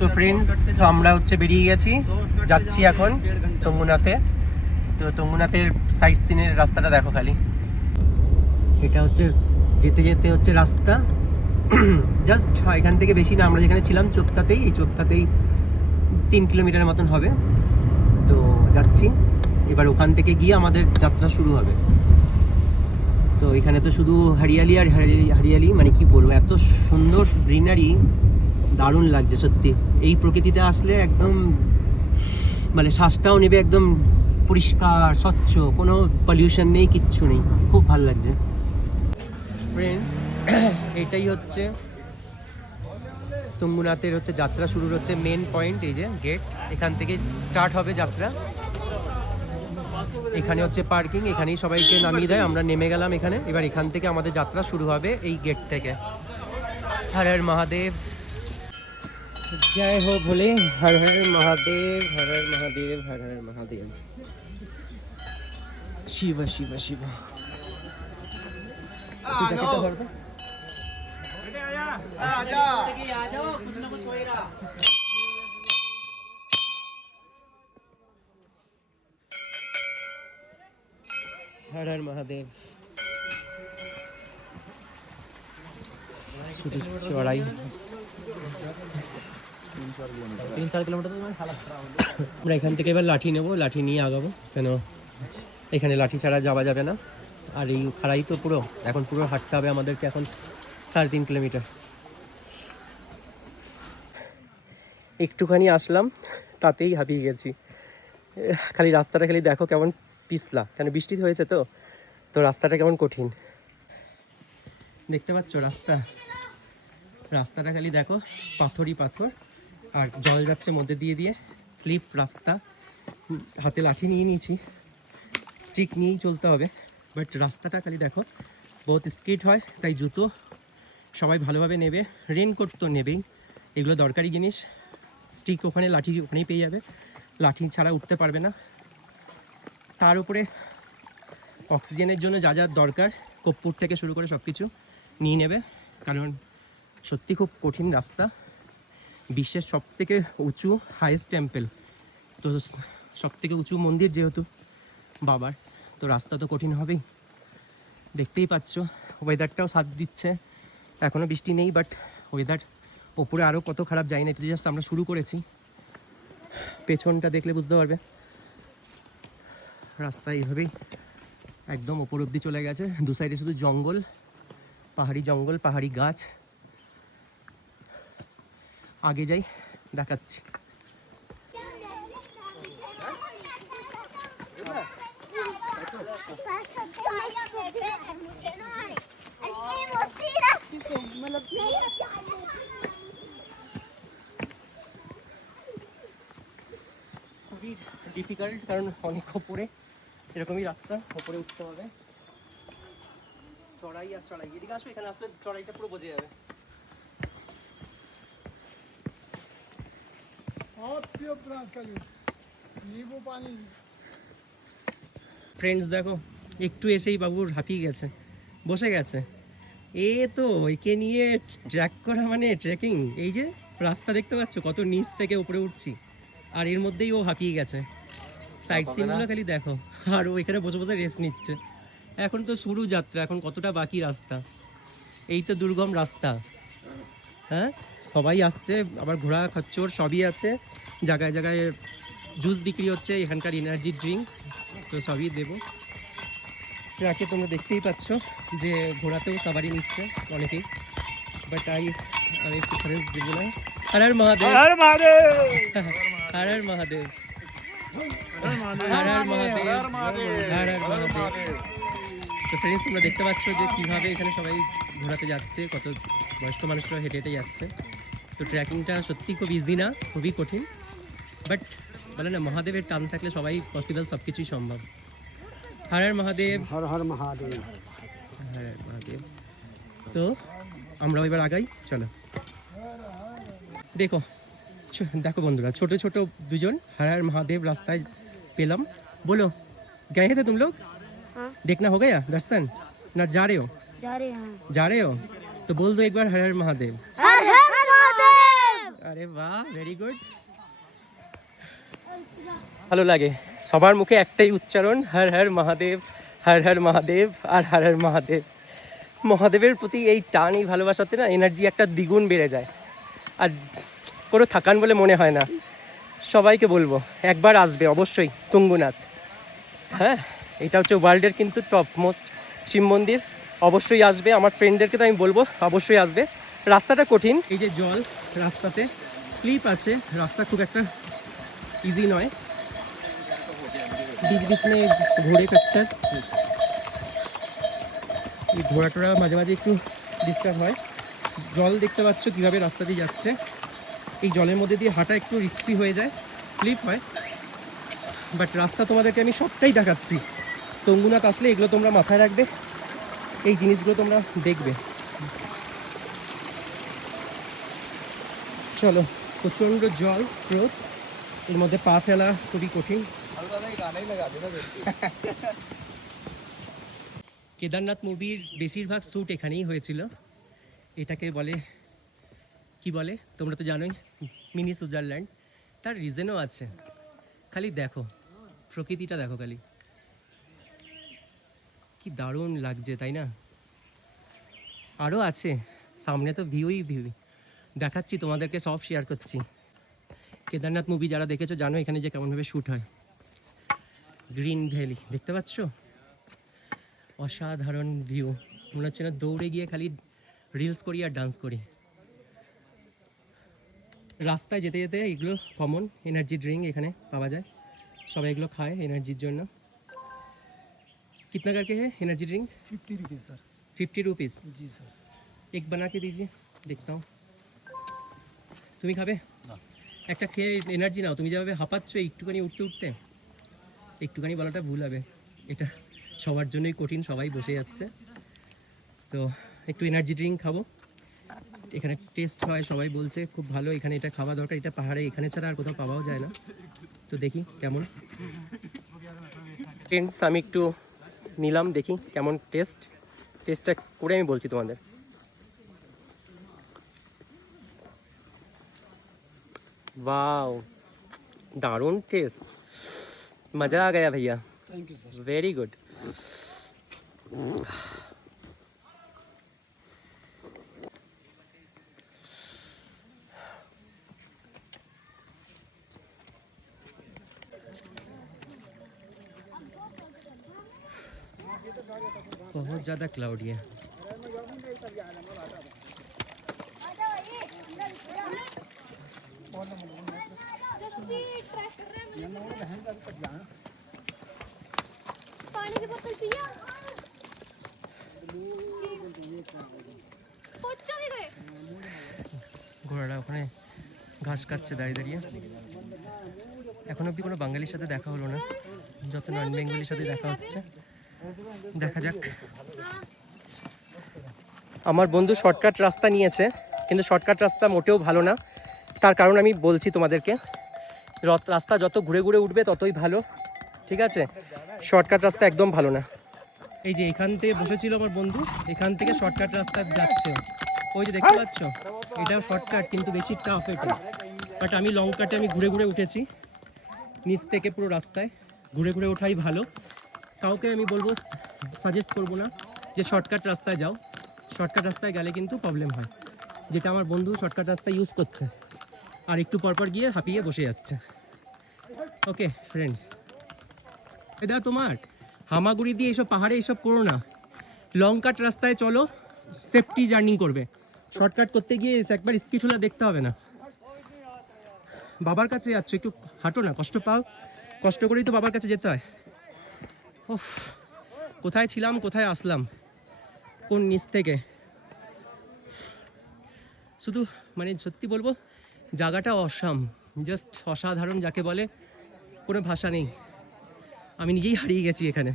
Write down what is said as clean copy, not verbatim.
তো ফ্রেন্ডস আমরা বেরিয়ে গেছি, যাচ্ছি এখন তুঙ্গুনাথে। তো তুঙ্গুনাথের সাইট সিনের রাস্তাটা দেখো খালি। এটা যেতে যেতে রাস্তা জাস্ট এখান থেকে বেশি না, আমরা যেখানে ছিলাম চোপতাতেই, এই চোপতাতেই 3 কিলোমিটারের মতন হবে। তো যাচ্ছি এবার, ওখান থেকে গিয়ে আমাদের যাত্রা শুরু হবে। তো এখানে তো শুধু হরিয়ালি আর হরিয়ালি, মানে কি বলবো, এত সুন্দর গ্রিনারি, দারুণ লাগছে সত্যি। এই প্রকৃতিতে আসলে একদম মানে শ্বাসটাও নেবে, একদম পরিষ্কার স্বচ্ছ, কোনো পলিউশন নেই, কিচ্ছু নেই, খুব ভালো লাগছে ফ্রেন্ডস। এটাই তুঙ্গুনাথের যাত্রা শুরুর মেন পয়েন্ট। এই যে গেট, এখান থেকে স্টার্ট হবে যাত্রা। এখানে পার্কিং, এখানেই সবাইকে নামিয়ে দেয়। আমরা নেমে গেলাম এখানে। এবার এখান থেকে আমাদের যাত্রা শুরু হবে এই গেট থেকে। হর হর মহাদেব, জয় হো ভোলে, হর হর মহাদেব, হর হর মহাদেব, হর হর মহাদেব, শিব শিব শিব। हर हर महादेव। चौड़ाई 3-4 किलोमीटर। আমরা এখান থেকে এবার লাঠি নেব, লাঠি নিয়ে আগাবো, কেন এখানে লাঠি ছাড়া যাওয়া যাবে না। আর এই খাড়াই তো পুরো, এখন পুরো হাঁটতে হবে আমাদেরকে, এখন 3.5 কিলোমিটার। একটুখানি আসলাম, তাতেই হাঁপিয়ে গেছি। খালি রাস্তাটা খালি দেখো কেমন পিছলা, কেন বৃষ্টি হয়েছে তো রাস্তাটা কেমন কঠিন দেখতে পাচ্ছ। রাস্তাটা খালি দেখো, পাথরই পাথর, আর জল যাচ্ছে মধ্যে দিয়ে স্লিপ রাস্তা। হাতে লাঠি নিয়ে নিয়েছি, স্টিক নিয়েই চলতে হবে, বাট রাস্তাটা খালি দেখো বহুত স্কিড হয়, তাই জুতো সবাই ভালোভাবে নেবে। রেনকোট তো নেবেই, এগুলো দরকারি জিনিস। স্টিক ওখানে, লাঠি ওখানেই পেয়ে যাবে, লাঠি ছাড়া উঠতে পারবে না। তার উপরে অক্সিজেনের জন্য যা যা দরকার, কর্পূর থেকে শুরু করে সব কিছু নিয়ে নেবে, কারণ সত্যি খুব কঠিন রাস্তা। বিশ্বের সবথেকে উঁচু হাইয়েস্ট টেম্পল, তো সবথেকে উঁচু মন্দির যেহেতু বাবার, তো রাস্তা তো কঠিন হবেই। দেখতেই পাচ্ছ ওয়েদারটাও সাথ দিচ্ছে, এখনও বৃষ্টি নেই, বাট ওয়েদার ওপরে আরও কত খারাপ যায় না, এটা জাস্ট আমরা শুরু করেছি। পেছনটা দেখলে বুঝতে পারবে, রাস্তা এইভাবেই একদম ওপর অব্দি চলে গেছে। দু সাইডে শুধু জঙ্গল, পাহাড়ি গাছ। আগে যাই, দেখাচ্ছি। খুবই ডিফিকাল্ট, কারণ অনেক ওপরে, এরকমই রাস্তা, ওপরে উঠতে হবে। চড়াই আর চড়াই, এদিকে আসো, এখানে আসলে চড়াইটা পুরো বোঝা যাবে। ফ্রেন্ডস দেখো, একটু এসেই বাবুর হাঁপিয়ে গেছে, বসে গেছে। তো একে নিয়ে ট্র্যাক করা মানে ট্রেকিং। এই যে রাস্তা দেখতে পাচ্ছ কত নিচ থেকে উপরে উঠছি, আর এর মধ্যেই ও হাঁপিয়ে গেছে। সাইড সিনগুলো খালি দেখো, আর ও এখানে বসে বসে রেস্ট নিচ্ছে। এখন তো শুরু যাত্রা, এখন কতটা বাকি রাস্তা। এই তো দুর্গম রাস্তা। হ্যাঁ, সবাই আসছে, আবার ঘোড়া খচ্চর সবই আছে, জায়গায় জায়গায় জুস বিক্রি হচ্ছে, এখানকার এনার্জি ড্রিঙ্ক, তো সবই দেবো। ট্রাকে তোমরা দেখতেই পাচ্ছ যে ঘোড়াতেও সাবারি নিচ্ছে অনেকেই, বাট আমি একটু ফরেন্স দেবো না। হর হর মহাদেব, হর হর মহাদেব, হর হর মহাদেব, হর হর মহাদেব। তো ফ্রেন্ডস তোমরা দেখতে পাচ্ছ যে কীভাবে এখানে সবাই ঘোরাতে যাচ্ছে, কত বয়স্ক মানুষরা হেঁটে হেঁটে যাচ্ছে। তো ট্রেকিংটা সত্যি খুব ইজি না, খুবই কঠিন, বাট বলে না মহাদেবের টান থাকলে সবাই পসিবল, সব কিছুই সম্ভব। হর হর মহাদেব, হর হর মহাদেব, হর হর মহাদেব। তো আমরা এবার আগাই, চলো। দেখো বন্ধুরা, ছোট ছোট দুজন हर हर महादेव रास्ताয় পেলাম। बोलो गए थे तुम लोग? हाँ। देखना हो गया दर्शन, ना जा रहे हो? जा रहे हो? तो बोल दो एक बार हर हर महादेव। हर हर महादेव। আরে বাহ, ভেরি গুড। ভালো লাগে, সবার মুখে একটাই উচ্চারণ, হর হর মহাদেব, হর হর মহাদেব আর হর হর মহাদেব। মহাদেবের প্রতি এই টান, এই ভালোবাসাতে না এনার্জি একটা দ্বিগুণ বেড়ে যায়, আর কোনো থাকান বলে মনে হয় না। সবাইকে বলবো একবার আসবে অবশ্যই তুঙ্গনাথ। হ্যাঁ, এটা হচ্ছে ওয়ার্ল্ডের কিন্তু টপ মোস্ট শিব মন্দির, অবশ্যই আসবে। আমার ফ্রেন্ডদেরকে তো আমি বলবো অবশ্যই আসবে। রাস্তাটা কঠিন, এই যে জল, রাস্তাতে স্লিপ আছে, রাস্তা খুব একটা ইজি নয়, बीच बीच में घोड़े खच्चर, এই ঘোড়া টোড়া মাঝে মাঝে একটু ডিস্টার্ব হয়। জল দেখতে পাচ্ছ কীভাবে রাস্তা দিয়ে যাচ্ছে, এই জলের মধ্যে দিয়ে হাঁটা একটু রিস্কি হয়ে যায়, স্লিপ হয়, বাট রাস্তা তোমাদেরকে আমি সবটাই দেখাচ্ছি। তুঙ্গনাথ আসলে এগুলো তোমরা মাথায় রাখবে, এই জিনিসগুলো তোমরা দেখবে। চলো, প্রচণ্ড জল স্রোত, এর মধ্যে পা ফেলা খুবই কঠিন। কেদারনাথ মুভির বেশিরভাগ শ্যুট এখানেই হয়েছিল। এটাকে বলে কি বলে তোমরা তো জানোই, মিনি সুইজারল্যান্ড। তার রিজনও আছে, খালি দেখো প্রকৃতিটা, দেখো খালি কি দারুণ লাগছে, তাই না? আরও আছে সামনে, তো ভিউই ভিউ দেখাচ্ছি তোমাদেরকে, সব শেয়ার করছি। কেদারনাথ মুভি যারা দেখেছো জানো এখানে যে কেমনভাবে শ্যুট হয়। গ্রিন ভ্যালি দেখতে পাচ্ছ, অসাধারণ ভিউ, মনে হচ্ছে না দৌড়ে গিয়ে খালি রিলস করি আর ডান্স করি। রাস্তায় যেতে যেতে এগুলো কমন এনার্জি ড্রিঙ্ক এখানে পাওয়া যায়, সবাই এগুলো খায় এনার্জির জন্য। कितना करके है energy drink? 50 rupees sir. 50 rupees? जी सर। एक बना के दीजिए, देखता हूँ। তুমি খাবে? না। একটা খেয়ে এনার্জি নাও, তুমি যেভাবে হাঁপাচ্ছ একটুখানি উঠতে উঠতে, একটুখানি বলাটা ভুল হবে, এটা সবার জন্যই কঠিন, সবাই বসে যাচ্ছে, তো একটু এনার্জি ড্রিঙ্ক খাবো। এখানে টেস্ট হয়, সবাই বলছে খুব ভালো, এখানে এটা খাওয়া দরকার, এটা পাহাড়ে এখানে ছাড়া আর কোথাও পাওয়াও যায় না, তো দেখি কেমন। ফ্রেন্ডস আমি একটু নিলাম, দেখি কেমন টেস্টটা করে আমি বলছি তোমাদের। वाओ, दारुण टेस्ट, मज़ा आ गया भैया, thank you sir. Very good. बहुत ज़्यादा क्लाउडी है। पानी की बोतल चाहिए? पहुंचा भी गए? ঘোড়াটা ওখানে ঘাস কাটছে দাঁড়িয়ে দাঁড়িয়ে। এখন অবধি কোনো বাঙালির সাথে দেখা হলো না, যত নন বেঙ্গলির সাথে দেখা হচ্ছে, দেখা যাক। আমার বন্ধু শর্টকাট রাস্তা নিয়েছে, কিন্তু শর্টকাট রাস্তা মোটেও ভালো না, তার কারণ আমি বলছি তোমাদেরকে। রাস্তা যত ঘুরে ঘুরে উঠবে ততই ভালো, ঠিক আছে? শর্টকাট রাস্তা একদম ভালো না। এই যে এখান থেকে বসেছিল আমার বন্ধু, এখান থেকে শর্টকাট রাস্তা যাচ্ছে, ওই যে দেখতে পাচ্ছ, এটাও শর্টকাট কিন্তু বেশি টাফ এটা, বাট আমি লং কাটে আমি ঘুরে ঘুরে উঠেছি, নিচ থেকে পুরো রাস্তায় ঘুরে ঘুরে ওঠাই ভালো। কাউকে আমি বলবো, সাজেস্ট করবো না যে শর্টকাট রাস্তায় যাও, শর্টকাট রাস্তায় গেলে কিন্তু প্রবলেম হয়, যেটা আমার বন্ধু শর্টকাট রাস্তা ইউজ করছে, আর একটু পরপর গিয়ে হাঁপিয়ে বসে যাচ্ছে। ওকে ফ্রেন্ডস, এটা তোমার হামাগুড়ি দিয়ে এইসব পাহাড়ে এইসব করো না, লং কাট রাস্তায় চলো, সেফটি জার্নি করবে। শর্টকাট করতে গিয়ে একবার স্কিচুলা দেখতে হবে না। বাবার কাছে যাচ্ছ, একটু হাঁটো না, কষ্ট পাও, কষ্ট করেই তো বাবার কাছে যেতে হয়। ওহ, কোথায় ছিলাম কোথায় আসলাম, কোন নিচ থেকে, শুধু মানে সত্যি বলবো জায়গাটা অসাম, জাস্ট অসাধারণ যাকে বলে, কোনো ভাষা নেই, আমি নিজেই হারিয়ে গেছি এখানে।